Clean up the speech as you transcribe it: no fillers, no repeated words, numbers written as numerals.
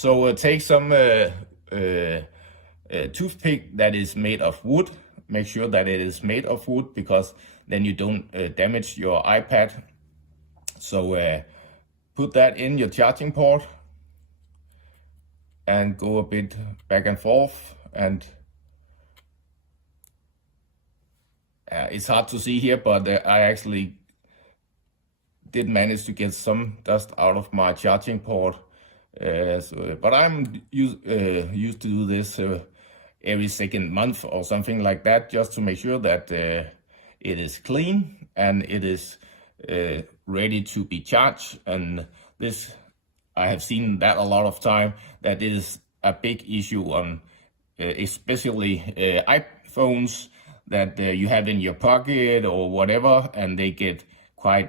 So take some toothpick that is made of wood. Make sure that it is made of wood, because then you don't damage your iPad. So put that in your charging port and go a bit back and forth, and it's hard to see here, but I actually did manage to get some dust out of my charging port. But I'm used to do this every second month or something like that, just to make sure that it is clean and it is ready to be charged. And this, I have seen that a lot of time, that is a big issue on especially iPhones that you have in your pocket or whatever, and they get quite